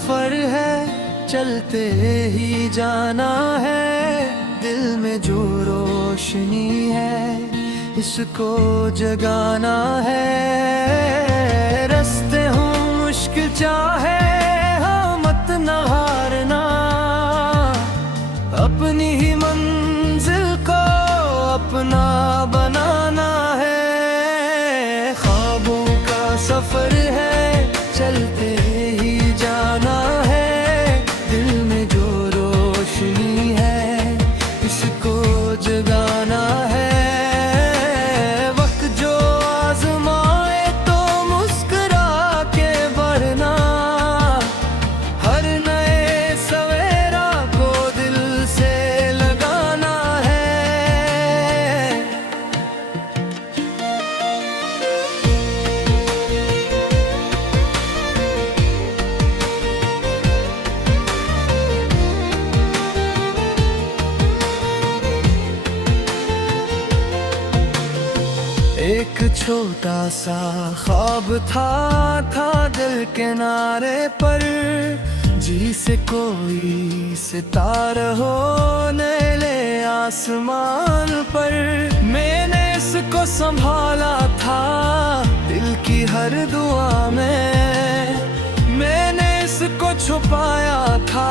सफर है, चलते ही जाना है। दिल में जो रोशनी है, इसको जगाना है। रास्ते हों मुश्किल चाहे, हाँ मत न हारना। अपनी ही मंजिल को अपना बनाना है। ख्वाबों का सफर है, चलते ही जाना है। दिल में जो रोशनी है, इसको जगाना है। वक्त जो आजमाए तो मुस्कुरा के बढ़ना। हर नए सवेरा को दिल से लगाना है। एक छोटा सा ख्वाब था दिल किनारे पर। जी से कोई सितारा हो नीले आसमान पर। मैंने इसको संभाला था दिल की हर दुआ में। मैंने इसको छुपाया था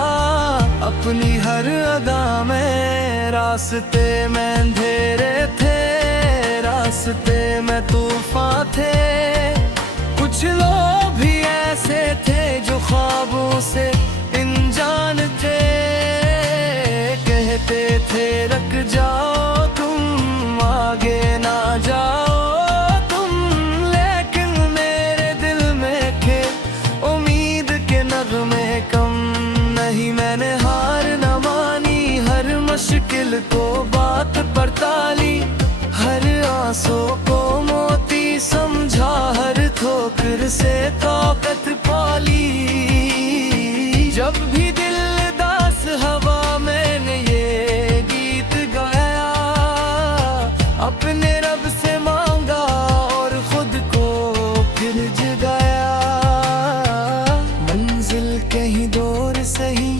अपनी हर अदा में। रास्ते में अंधेरे थे, रास्ते में तूफान थे। कुछ लोग भी ऐसे थे जो ख्वाबों से अनजान थे। कहते थे रुक जाओ तुम, आगे ना जाओ तुम। लेकिन मेरे दिल में थे उम्मीद के नगमे कम नहीं। मैंने हार न मानी, हर मुश्किल को बात पर टाली। हर आंसू को मोती समझा, हर ठोकर से ताकत पाली। जब भी दिल दास हवा मैंने ये गीत गाया। अपने रब से मांगा और खुद को फिर जगाया। मंजिल कहीं दूर सही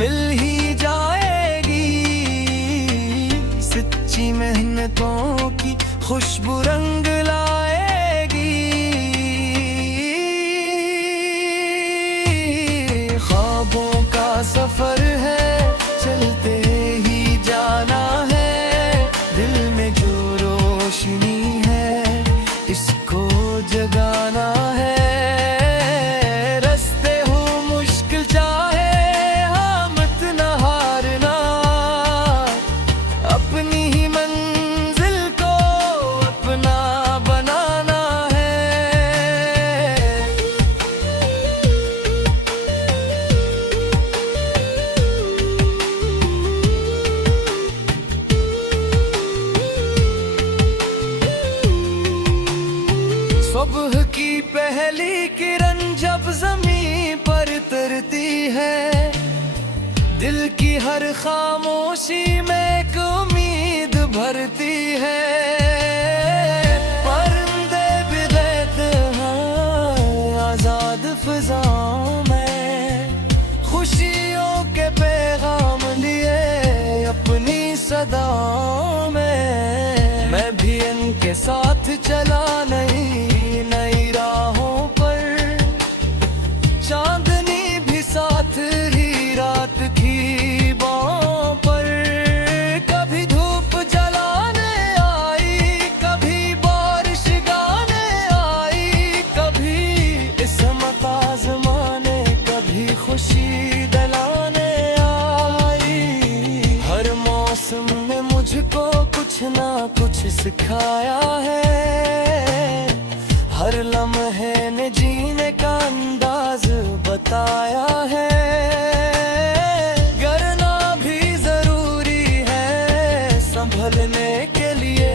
मिल ही जाएगी। सच्ची मेहनतों की खुशबू रंग लाएगी। ख्वाबों का सफर है, चलते ही जाना है। दिल में जो रोशनी है, इसको जगाना है। रास्ते हो मुश्किल चाहे, हाँ मत न हारना। अपनी ही मंजिल को अपना बनाना है। सुबह की पहली किरण जब ज़मीं पर उतरती है। दिल की हर खामोशी में एक उम्मीद भरती है। परिंदे भी देते हैं आजाद फिजाओं में। खुशियों के पैगाम लिए अपनी सदाओं में। मैं भी इनके साथ चला नई राहों पर। चांदनी भी साथ ही रात की बाहों पर। कभी धूप जलाने आई, कभी बारिश गाने आई। कभी इसमत आज़माने, कभी खुशी दिलाने आई। हर मौसम में मुझको कुछ ना कुछ सिखाया है। हर लम्हे ने जीने का अंदाज बताया है। करना भी जरूरी है संभलने के लिए।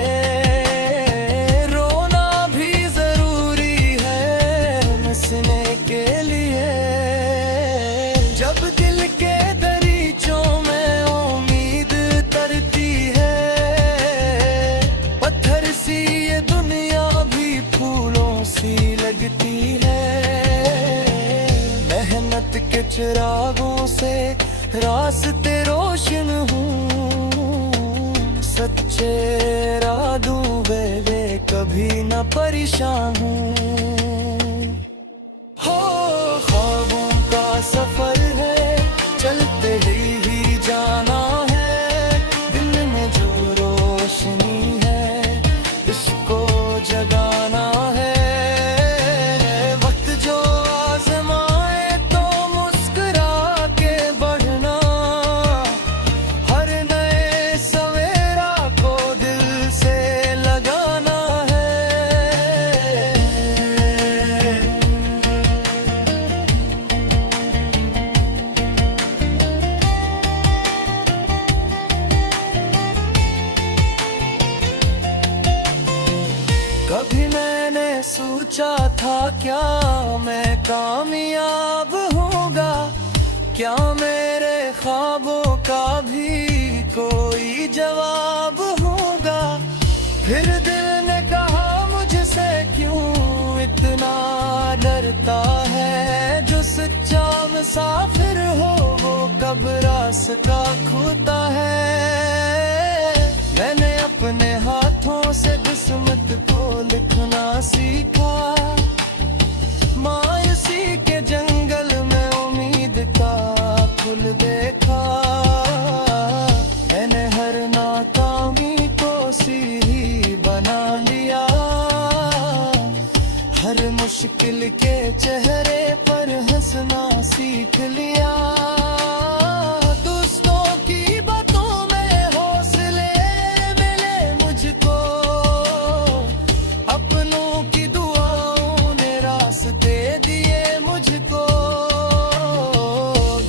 रोना भी जरूरी है हंसने के लिए। जब दिल के दरीचों में उम्मीद तरती है। पत्थर सी ये दुनिया भी फूलों सी लगती है। मेहनत जन्नत के चिरागों से रास्ते रोशन हूँ। सच्चे इरादों वे कभी न परेशान हूँ। हो ख्वाबों का सफर है, चलते ही जाना है। दिल में जो रोशनी है इसको जगाना है। वक्त जो आजमाए तो मुस्कुरा के बढ़ना, हर नए सवेरा को दिल से लगाना है। कभी मैंने सोचा था क्या मैं कामयाब होगा, क्या मेरे ख्वाबों का भी कोई जवाब होगा। फिर दिल ने कहा मुझसे क्यों इतना डरता है। जो सच्चा मुसाफिर हो वो कब रास्ता खोता है। मैंने अपने हाथों से किस्मत को लिखना सीखा। मायूसी के जंगल में उम्मीद का फूल देखा। मैंने हर नाकामी को सीढ़ी बना लिया। हर मुश्किल के चेहरे पर हंसना सीख लिया। दोस्तों की बातों में हौसले मिले मुझको, अपनों की दुआओं ने रास्ते दिए मुझको।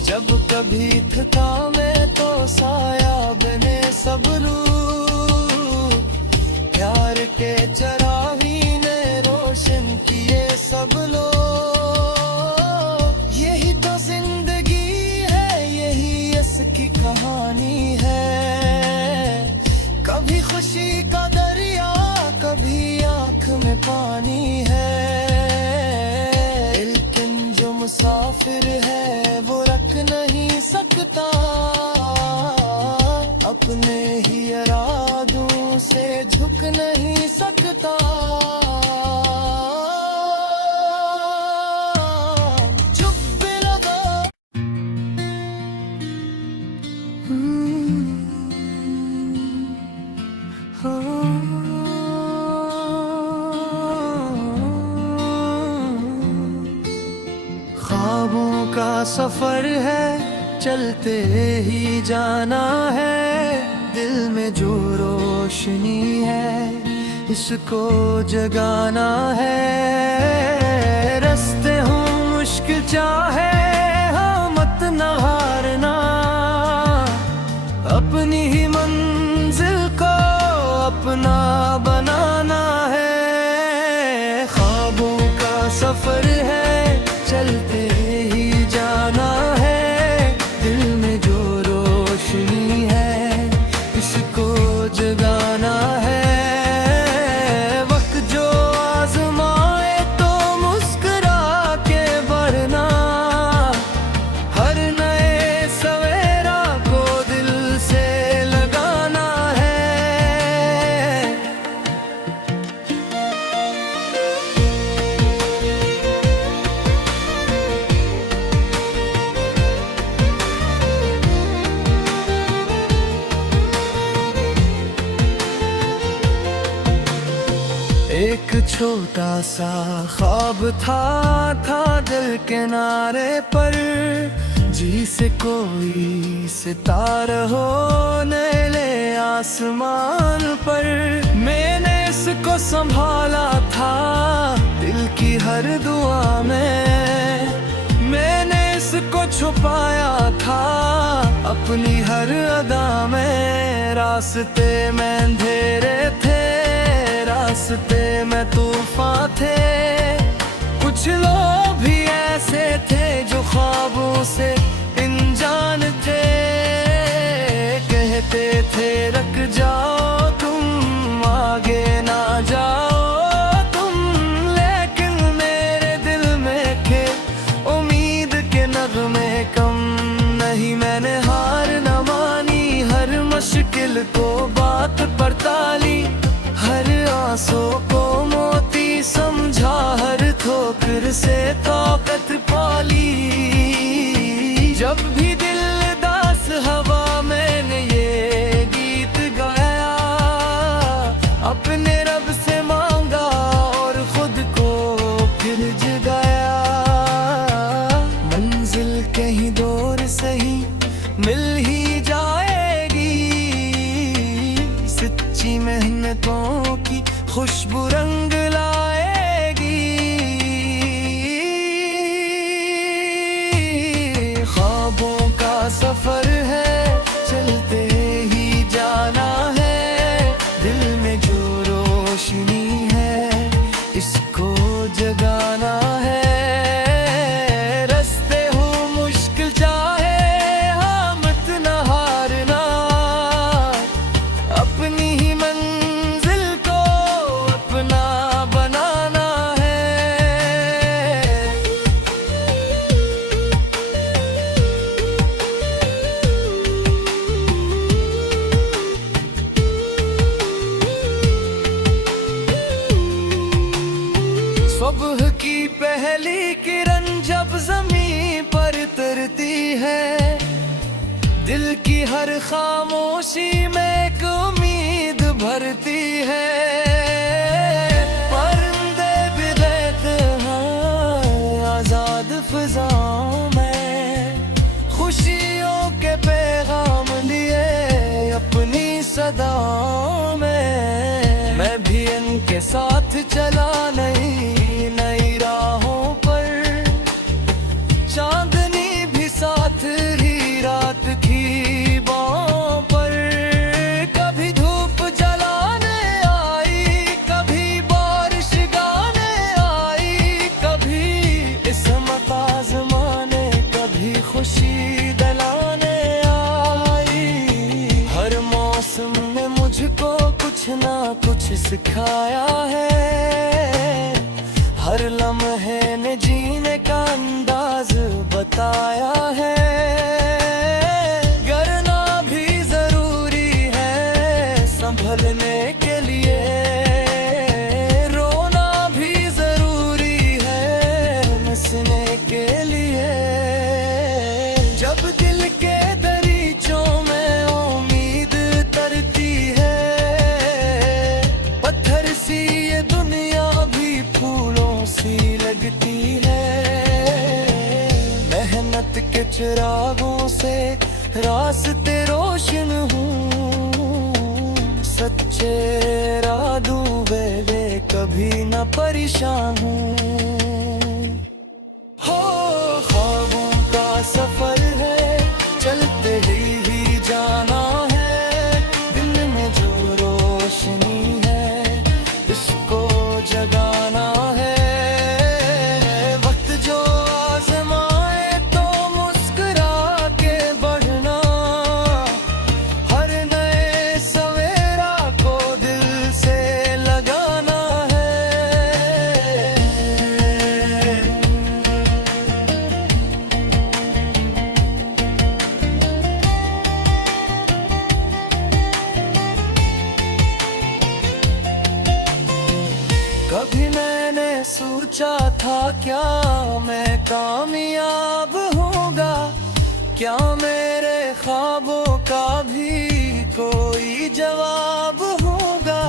जब कभी थका मैं तो साया बने सब रूह। प्यार के चरागी ने रोशन किए सब लोग। यही तो जिंदगी है, यही इसकी कहानी है। कभी खुशी का दरिया, कभी आँख में पानी है। लेकिन जो मुसाफिर है वो रख नहीं सकता। अपने ही इरादों से झुक नहीं सकता। चुप भी लगा। ख्वाबों का सफर है, चलते ही जाना है। दिल में जो रोशनी है इसको जगाना है। रास्ते हों मुश्किल चाहे हाँ मत न हारना। अपनी ही मंजिल को अपना बनाना है। ख्वाबों का सफर है, चलते ही जाना है। दिल में जो रोशनी है इसको जगाना है। वक्त जो आजमाए तो मुस्कुरा के बढ़ना, हर नए सवेरा को दिल से लगाना है। एक छोटा सा ख्वाब था दिल किनारे पर। जी से कोई सितारा हो नीले आसमान पर। मैंने इसको संभाला था दिल की हर दुआ में। मैंने इसको छुपाया था अपनी हर अदा में। रास्ते में अंधेरे थे, रास्ते में तूफान थे। कुछ लोग भी ऐसे थे जो ख्वाबों से अनजान थे। कहते थे रुक जाओ तुम, आगे ना जाओ तुम। लेकिन मेरे दिल में थे उम्मीद के नगमे। को बात पर ताली, हर आंसू को मोती समझा, हर ठोकर से ताकत पाली। जब भी दिल दास हवा मैंने ये गीत गाया, अपने रब से मांगा और खुद को फिर जगाया। मंजिल कहीं दूर सही मिल ही जाएगी, सच्ची मेहनतों की खुशबू रंग लाएगी। ख्वाबों का सफर है, चलते ही जाना है, दिल में जो रोशनी है इसको जगाना है। रास्ते हो मुश्किल चाहे हामत न हारना, अपनी ही मंजिल को अपना बनाना है। सुबह की पहली किरण जब ज़मीं पर उतरती है, दिल की हर खामोशी में एक उम्मीद भरती है। परिंदे भी रहते हैं आजाद फिजाओं में, खुशियों के पैगाम लिए अपनी सदाओं में। मैं भी इनके साथ चला नई नई राहों पर, चांदनी भी साथ ही रात की बाहों पर। कभी धूप जलाने आई, कभी बारिश गाने आई, कभी इसमत आज़माने, कभी खुशी दिलाने आई। हर मौसम ने मुझको कुछ ना कुछ सिखाया है, हर लम्हे ने जीने का अंदाज बताया है। करना भी जरूरी है संभलने के लिए, रोना भी जरूरी है हंसने के लिए। जब दिल के दरीचों में उम्मीद तरती है, पत्थर सी ये दुनिया भी फूलों सी लगती है। मेहनत के चिरागों से रास्ते रोशन हूँ, सच्चे इरादों वे कभी न परेशान हूँ। हो ख्वाबों का सफर है, चलते ही जाना है, दिल में जो रोशनी है इसको जगाना है। वक्त जो आज़माए तो मुस्कुरा के बढ़ना, हर नए सवेरा को दिल से लगाना है। कभी मैंने सोचा था क्या मैं कामयाब होगा, क्या मेरे ख्वाबों का भी कोई जवाब होगा।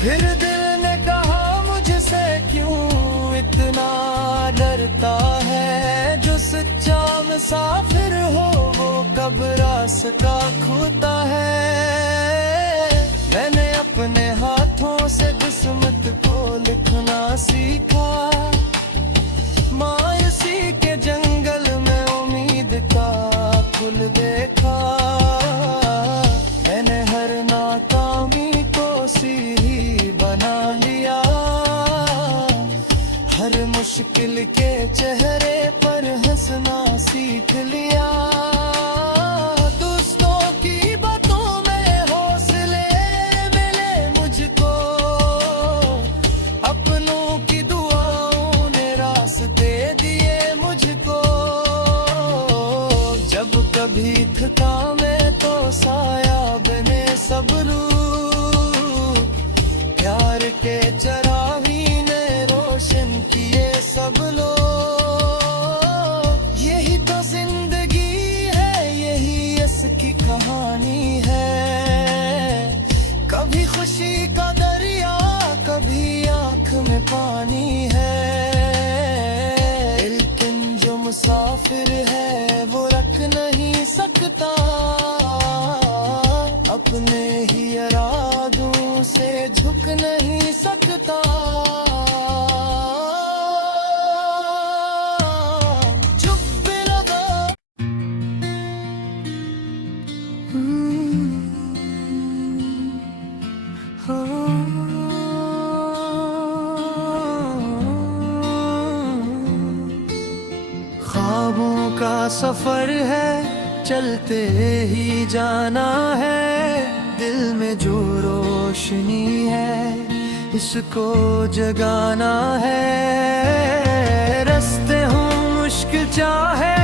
फिर दिल ने कहा मुझसे क्यों इतना डरता है, जो सच्चा मुसाफिर हो वो कब रास्ता खोता है। मैंने अपने हाथों से किस्मत को लिखना सीखा, मायूसी के जंगल में उम्मीद का फूल देखा। मैंने हर नाकामी को सीढ़ी बना लिया, हर मुश्किल के चेहरे पर हंसना सीख लिया। दोस्तों की बातों में हौसले मिले मुझको, अपनों की दुआओं ने रास्ते दिए मुझको। जब कभी थका मैं तो साया बने झुक नहीं सकता, अपने ही इरादों से झुक नहीं सकता। चुप भी लगा ख्वाबों का सफर है, चलते ही जाना है। दिल में जो रोशनी है, इसको जगाना है। रास्ते हों मुश्किल चाहे,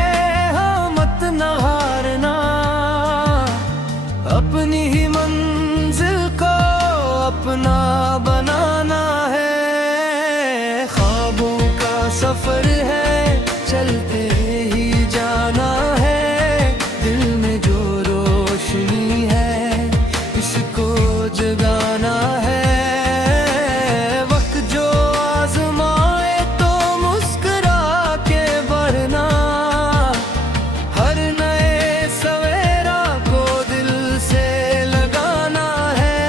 हाँ मत न हारना। अपनी ही मंजिल को अपना बनाना है। ख्वाबों का सफर है, चलते ही जाना है। दिल में जो रोशनी है, इसको जगाना है। वक्त जो आजमाए तो मुस्कुरा के बढ़ना। हर नए सवेरा को दिल से लगाना है।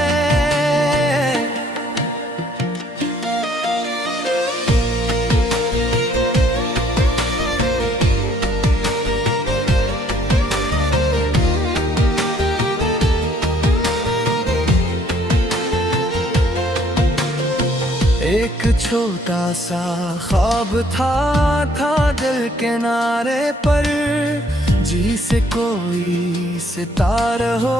एक छोटा सा ख्वाब था दिल के किनारे पर। जी से कोई सितारा हो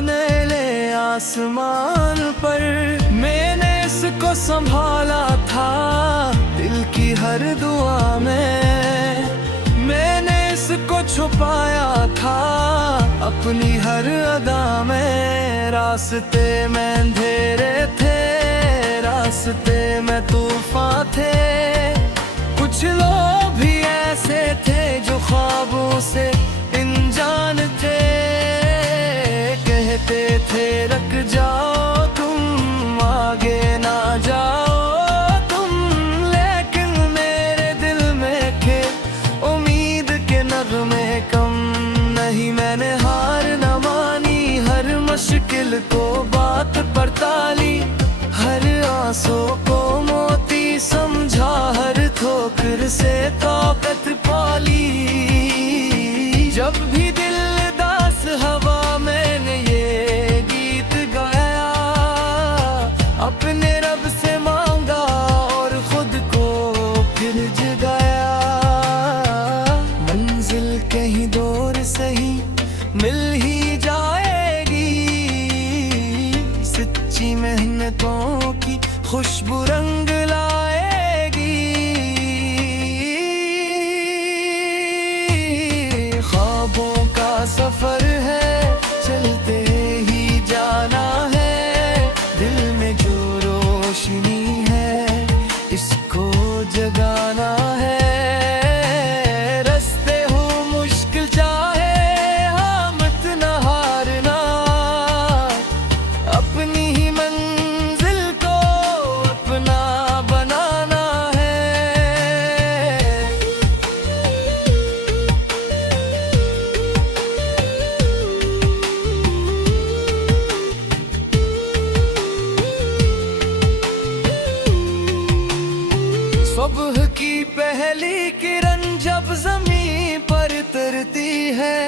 नीले आसमान पर। मैंने इसको संभाला था दिल की हर दुआ में। मैंने इसको छुपाया था अपनी हर अदा में। रास्ते में अंधेरे थे, रास्ते में तूफान थे। कुछ लोग भी ऐसे थे जो ख्वाबों से अनजान थे। कहते थे रुक जाओ तुम, आगे ना जाओ तुम। लेकिन मेरे दिल में थे उम्मीद के नगमे कम नहीं। मैंने हार न मानी, हर मुश्किल को बात पर टाली। हर आंसू को मोती समझा, हर ठोकर से ताकत पाली। जब भी दिल दास हवा मैंने ये गीत गाया। अपने रब से मांगा और खुद को फिर जगाया। मंजिल कहीं दूर सही मिल ही जाएगी। सच्ची मेहनतों की खुशबू रंग लाएगी। ख्वाबों का सफर है, चलते ही जाना है। दिल में जो रोशनी है, इसको जगाना है। रास्ते हो मुश्किल चाहे, हाँ मत न हारना। अपनी ही मंजिल को अपना बनाना है। सुबह की पहली किरण जब ज़मीं पर उतरती है।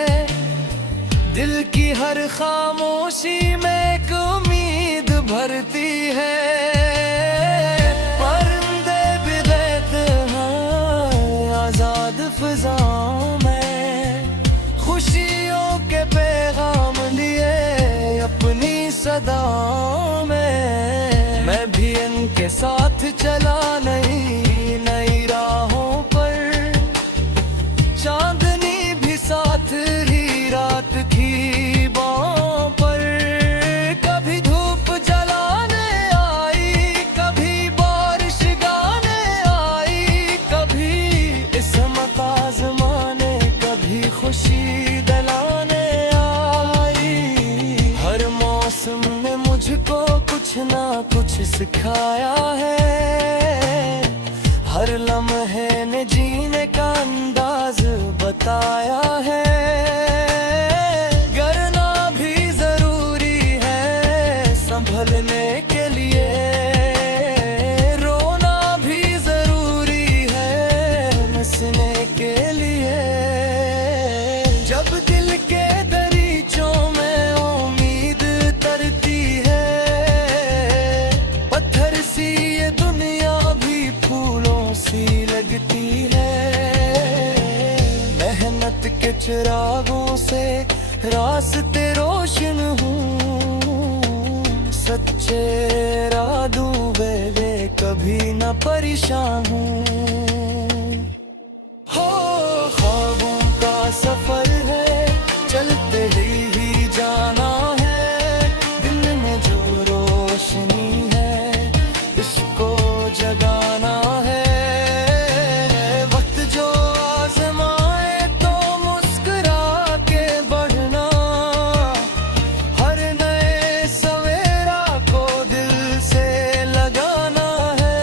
दिल की हर खामोशी में एक उम्मीद भरती है। परिंदे भी रहते हैं आजाद फिजाओं में। खुशियों के पैगाम लिए अपनी सदाओं में। मैं भी इनके साथ चला नई राहों पर। चांदनी भी साथ ही रात की बाहों पर। कभी धूप जलाने आई, कभी बारिश गाने आई। कभी इसमत आज़माने, कभी खुशी दिलाने आई। हर मौसम ने मुझको कुछ ना कुछ सिखाया है। हर लम्हे ने जीने का अंदाज बताया है। जब दिल के दरीचों में उम्मीद तरती है, पत्थर सी ये दुनिया भी फूलों सी लगती है। मेहनत के चिरागों से रास्ते रोशन हूँ, सच्चे इरादों वे कभी न परेशान हूँ। हो ख्वाबों का सफर है, चलते ही जाना है। दिल में जो रोशनी है, इसको जगाना है। वक्त जो आजमाए तो मुस्कुरा के बढ़ना, हर नए सवेरा को दिल से लगाना है।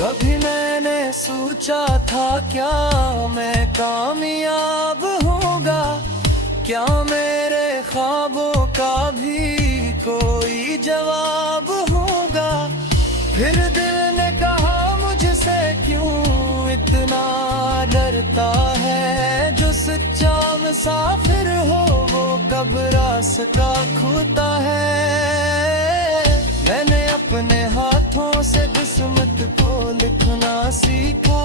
कभी मैंने सोचा था क्या मैं कामयाब होगा, क्या मेरे ख्वाबों का भी कोई जवाब होगा। फिर दिल ने कहा मुझसे क्यों इतना डरता है, जो सच्चा मुसाफिर हो वो कब रास्ता खोता है। मैंने अपने हाथों से किस्मत को लिखना सीखा,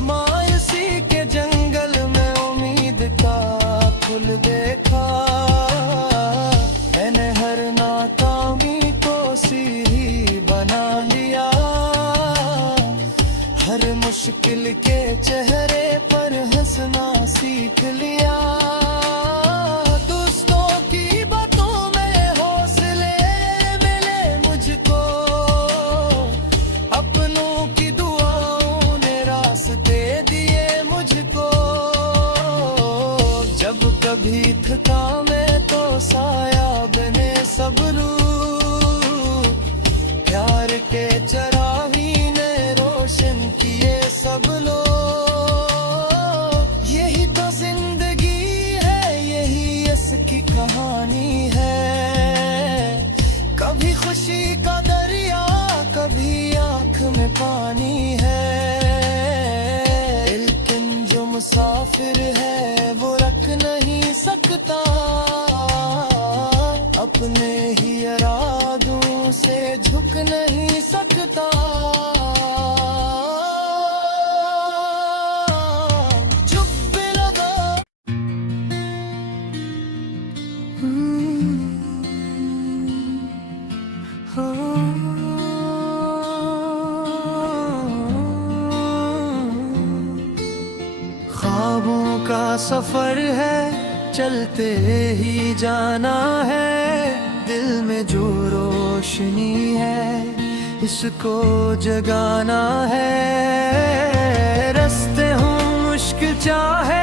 मायूसी के जंगल में उम्मीद का फूल देखा। मैंने हर नाकामी को सीढ़ी बना लिया, हर मुश्किल के चेहरे पर हंसना सीख लिया। दोस्तों की बातों में हौसले मिले मुझको, अपनों की दुआओं ने रास्ते दिए मुझको। जब कभी थका मैं तो साया बने सब रूह, प्यार के चरागी ने रोशन किए सब लोग। यही तो जिंदगी है, यही इसकी कहानी है। कभी खुशी का दरिया, कभी आँख में पानी है। लेकिन जो मुसाफिर है वो रख नहीं सकता, अपने ही इरादों से झुक नहीं सकता। झुक भी लगा ख्वाबों का सफर है, चलते ही जाना है। दिल में जो रोशनी है, इसको जगाना है। रास्ते हों मुश्किल चाहे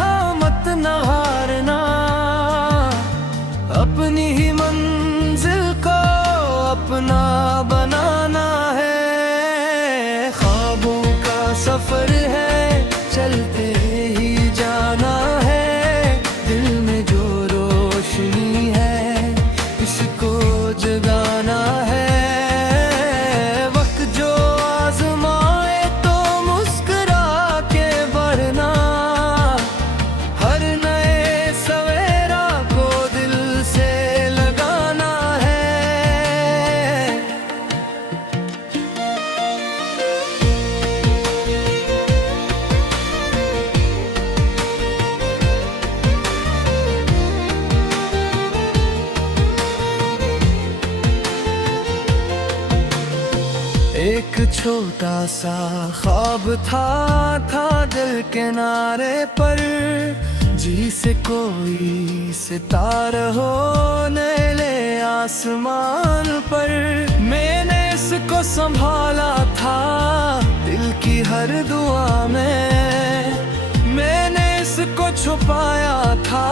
हाँ मत न हारना, अपनी ही मंजिल को अपना बनाना है। ख्वाबों का सफर है, चलते ही जाना है। दिल में जो रोशनी है, इसको जगाना है। वक्त जो आजमाए तो मुस्कुरा के बढ़ना, हर नए सवेरा को दिल से लगाना है। एक छोटा सा ख्वाब था दिल किनारे पर, जी से कोई सितारा हो नीले आसमान पर। मैंने इसको संभाला था दिल की हर दुआ में, मैंने इसको छुपाया था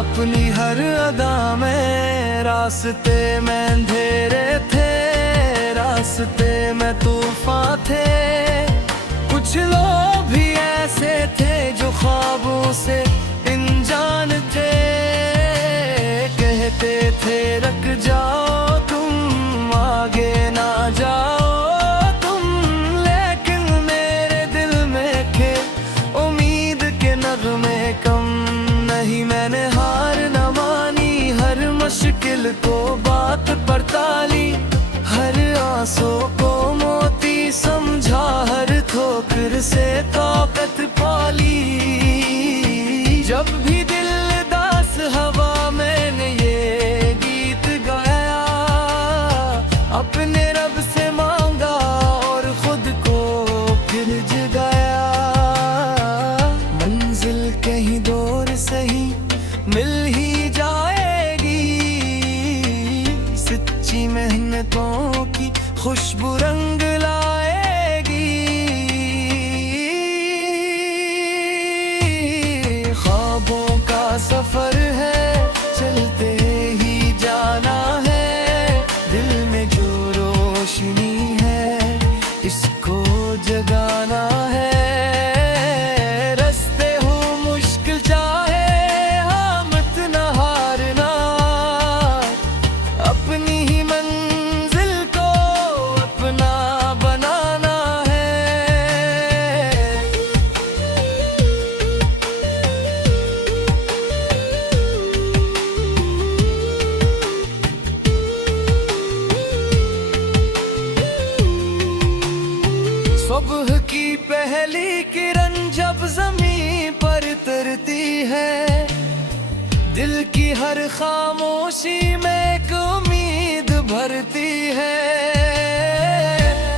अपनी हर अदा में। रास्ते में अंधेरे थे, रास्ते में तूफान थे। कुछ लोग भी ऐसे थे जो ख्वाबों से नगमे कम नहीं, मैंने हार न मानी, हर मुश्किल को बात पर ताली, हर आंसू को मोती समझा, हर ठोकर से ताकत पाली। जब भी दिल दास हवा मैंने ये गीत गाया, अपने रब से मांगा और खुद को फिर जगाया। मंजिल कहीं दूर सही मिल ही जाएगी, सच्ची मेहनतों की खुशबू रंग लाएगी। ख्वाबों का सफर है, चलते ही जाना है, दिल में जो रोशनी है इसको जगाना है। रास्ते हो मुश्किल चाहे हामत न हारना, अपनी ही मंजिल को अपना बनाना है। सुबह की पहली किरण जब ज़मीं पर उतरती है, दिल की हर खामोशी में एक उम्मीद भरती है।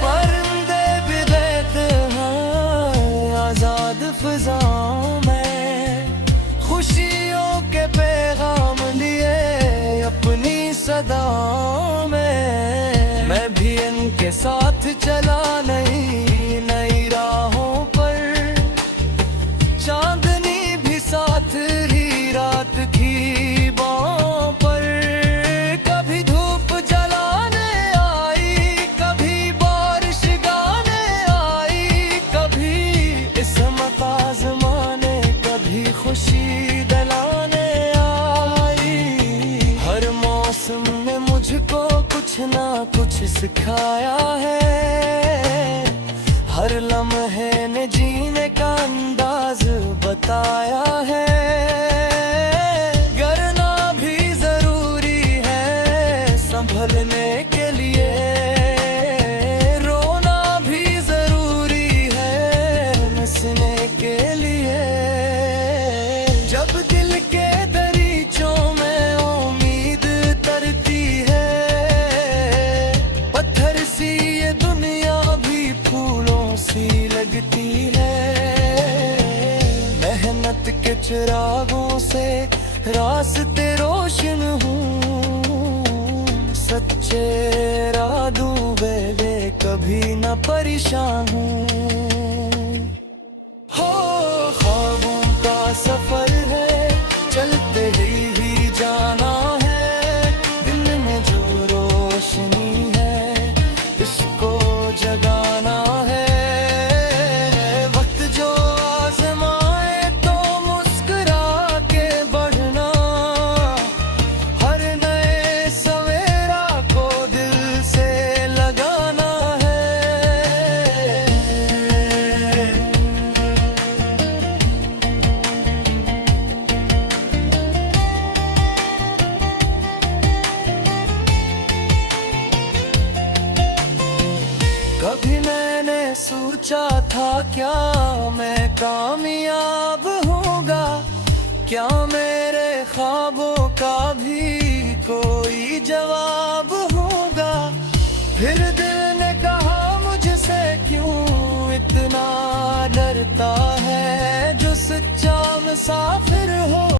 परिंदे भी देते हैं आजाद फिजाओं में, खुशियों के पैगाम लिए अपनी सदाओं में। मैं भी इनके साथ चला नई राहों पर, चांदनी भी साथ ही रात की बाहों पर। कभी धूप जलाने आई, कभी बारिश गाने आई, कभी इसमत आज़माने, कभी खुशी दिलाने आई। हर मौसम ने मुझको कुछ ना कुछ सिखाया है, हर लम्हे ने जीने का अंदाज बताया है। डरना भी जरूरी है संभलने के लिए, रोना भी जरूरी है हंसने के लिए। जब दिल के दरीचों में उम्मीद तरती है, पत्थर सी ये दुनिया भी फूलों सी लगती है। मेहनत के चिरागों से रास्ते रोशन हूँ, सच्चे इरादों वे कभी न परेशान हूँ। हो ख्वाबों का सफर है, चलते ही जाना है, दिल में जो रोशनी है इसको जगाना है। वक्त जो आज़माए तो मुस्कुरा के बढ़ना, हर नए सवेरा को दिल से लगाना है। कभी मैंने सोचा था क्या मैं कामयाब होगा, क्या मेरे ख्वाबों का भी कोई जवाब होगा। फिर दिल ने कहा मुझसे क्यों इतना डरता है, जो सच्चा मुसाफिर हो